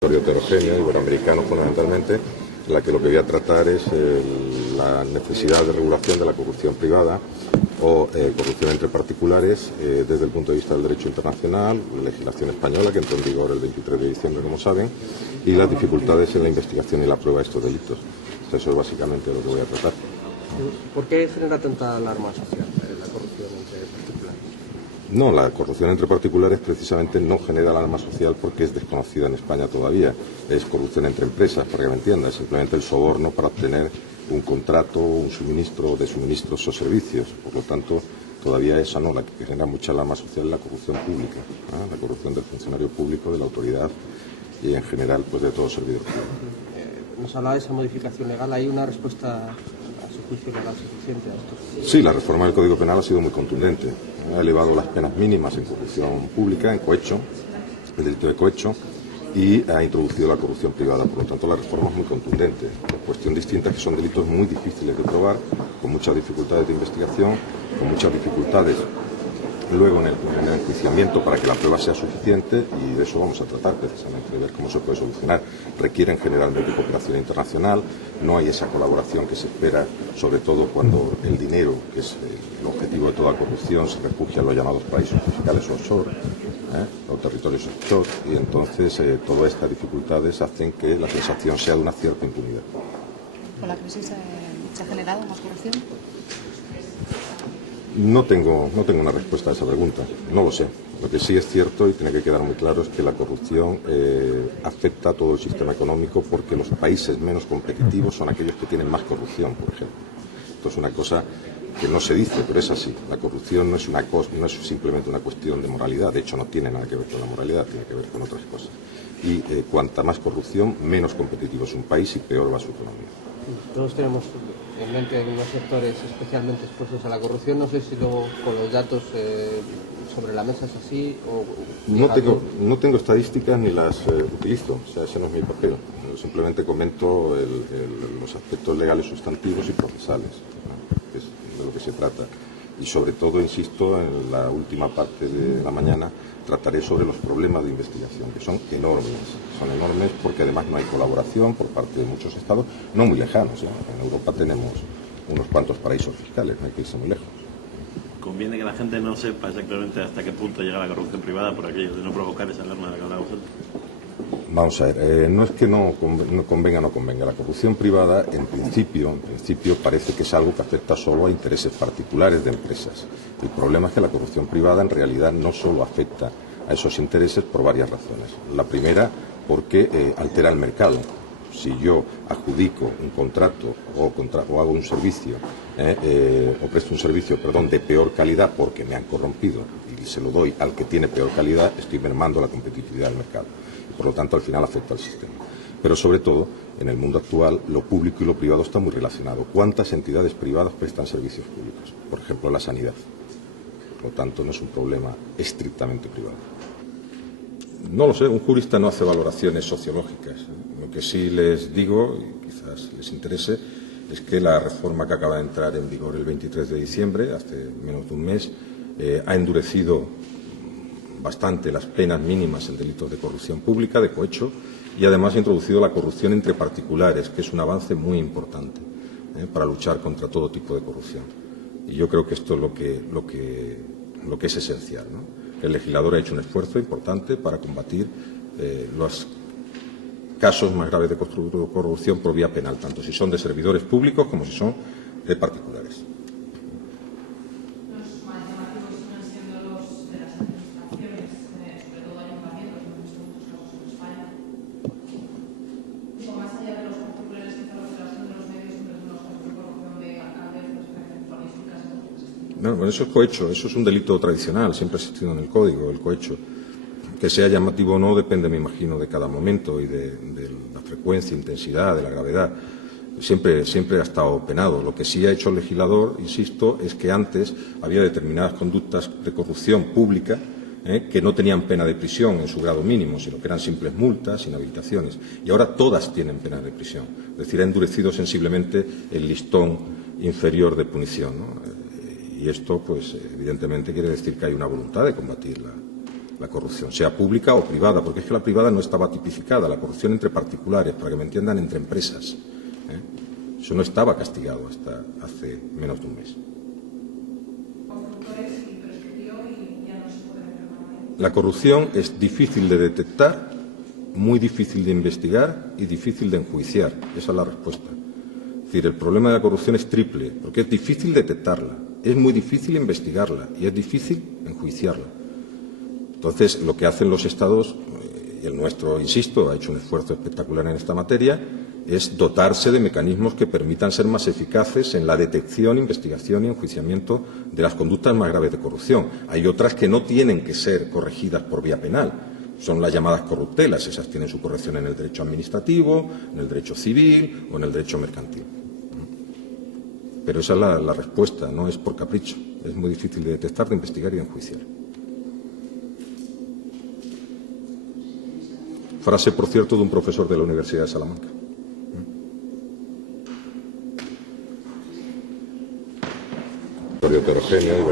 heterogéneo, iberoamericano fundamentalmente, en la que lo que voy a tratar es la necesidad de regulación de la corrupción privada o corrupción entre particulares desde el punto de vista del derecho internacional, la legislación española que entró en vigor el 23 de diciembre, como saben, y las dificultades en la investigación y la prueba de estos delitos. Eso es básicamente lo que voy a tratar. ¿Por qué genera tanta alarma social la corrupción entre particulares? No, la corrupción entre particulares precisamente no genera alarma social porque es desconocida en España todavía. Es corrupción entre empresas, para que me entiendas, simplemente el soborno para obtener un contrato, un suministro de suministros o servicios. Por lo tanto, todavía esa no, la que genera mucha alarma social es la corrupción pública, la corrupción del funcionario público, de la autoridad y en general pues de todo servidor público. Nos hablaba de esa modificación legal, ¿hay una respuesta a su juicio legal suficiente a esto? Sí, la reforma del Código Penal ha sido muy contundente. Ha elevado las penas mínimas en corrupción pública, en cohecho, el delito de cohecho, y ha introducido la corrupción privada. Por lo tanto, la reforma es muy contundente. La cuestión distinta es que son delitos muy difíciles de probar, con muchas dificultades de investigación, con muchas dificultades luego en el enjuiciamiento para que la prueba sea suficiente, y de eso vamos a tratar precisamente, de ver cómo se puede solucionar. Requieren generalmente cooperación internacional, no hay esa colaboración que se espera, sobre todo cuando el dinero, que es el objetivo de toda corrupción, se refugia en los llamados paraísos fiscales offshore, los territorios offshore, y entonces todas estas dificultades hacen que la sensación sea de una cierta impunidad. ¿Con la crisis se ha generado más corrupción? No tengo una respuesta a esa pregunta, no lo sé. Lo que sí es cierto y tiene que quedar muy claro es que la corrupción afecta a todo el sistema económico, porque los países menos competitivos son aquellos que tienen más corrupción, por ejemplo. Esto es una cosa que no se dice, pero es así. La corrupción no es simplemente una cuestión de moralidad, de hecho no tiene nada que ver con la moralidad, tiene que ver con otras cosas. Y cuanta más corrupción, menos competitivo es un país y peor va su economía. Todos tenemos en mente algunos sectores especialmente expuestos a la corrupción. No sé si luego con los datos sobre la mesa es así o... No tengo estadísticas ni las utilizo, o sea, ese no es mi papel. Simplemente comento los aspectos legales sustantivos y procesales, que es de lo que se trata. Y sobre todo, insisto, en la última parte de la mañana trataré sobre los problemas de investigación, que son enormes. Son enormes porque además no hay colaboración por parte de muchos estados, no muy lejanos. En Europa tenemos unos cuantos paraísos fiscales, no hay que irse muy lejos. Conviene que la gente no sepa exactamente hasta qué punto llega la corrupción privada por aquello de no provocar esa alarma de la que hablábamos antes. Vamos a ver, no es que no convenga o no convenga. La corrupción privada, en principio, parece que es algo que afecta solo a intereses particulares de empresas. El problema es que la corrupción privada en realidad no solo afecta a esos intereses por varias razones. La primera, porque altera el mercado. Si yo adjudico un contrato o hago un servicio, o presto un servicio, de peor calidad porque me han corrompido y se lo doy al que tiene peor calidad, estoy mermando la competitividad del mercado. Por lo tanto, al final afecta al sistema. Pero sobre todo, en el mundo actual, lo público y lo privado está muy relacionado. ¿Cuántas entidades privadas prestan servicios públicos? Por ejemplo, la sanidad. Por lo tanto, no es un problema estrictamente privado. No lo sé, un jurista no hace valoraciones sociológicas. Lo que sí les digo, y quizás les interese, es que la reforma que acaba de entrar en vigor el 23 de diciembre, hace menos de un mes, ha endurecido bastante las penas mínimas en delitos de corrupción pública, de cohecho, y además ha introducido la corrupción entre particulares, que es un avance muy importante para luchar contra todo tipo de corrupción. Y yo creo que esto es lo que es esencial, ¿no? El legislador ha hecho un esfuerzo importante para combatir los casos más graves de corrupción por vía penal, tanto si son de servidores públicos como si son de particulares. Bueno, eso es cohecho, eso es un delito tradicional, siempre ha existido en el Código, el cohecho. Que sea llamativo o no depende, me imagino, de cada momento y de la frecuencia, intensidad, de la gravedad. Siempre ha estado penado. Lo que sí ha hecho el legislador, insisto, es que antes había determinadas conductas de corrupción pública que no tenían pena de prisión en su grado mínimo, sino que eran simples multas, inhabilitaciones. Y ahora todas tienen pena de prisión. Es decir, ha endurecido sensiblemente el listón inferior de punición, ¿no? Y esto, pues, evidentemente quiere decir que hay una voluntad de combatir la corrupción, sea pública o privada, porque es que la privada no estaba tipificada, la corrupción entre particulares, para que me entiendan, entre empresas. Eso no estaba castigado hasta hace menos de un mes. La corrupción es difícil de detectar, muy difícil de investigar y difícil de enjuiciar. Esa es la respuesta. Es decir, el problema de la corrupción es triple, porque es difícil detectarla, es muy difícil investigarla y es difícil enjuiciarla. Entonces, lo que hacen los Estados, y el nuestro, insisto, ha hecho un esfuerzo espectacular en esta materia, es dotarse de mecanismos que permitan ser más eficaces en la detección, investigación y enjuiciamiento de las conductas más graves de corrupción. Hay otras que no tienen que ser corregidas por vía penal. Son las llamadas corruptelas. Esas tienen su corrección en el derecho administrativo, en el derecho civil o en el derecho mercantil. Pero esa es la respuesta, no es por capricho. Es muy difícil de detectar, de investigar y de enjuiciar. Frase, por cierto, de un profesor de la Universidad de Salamanca. Heterogéneo,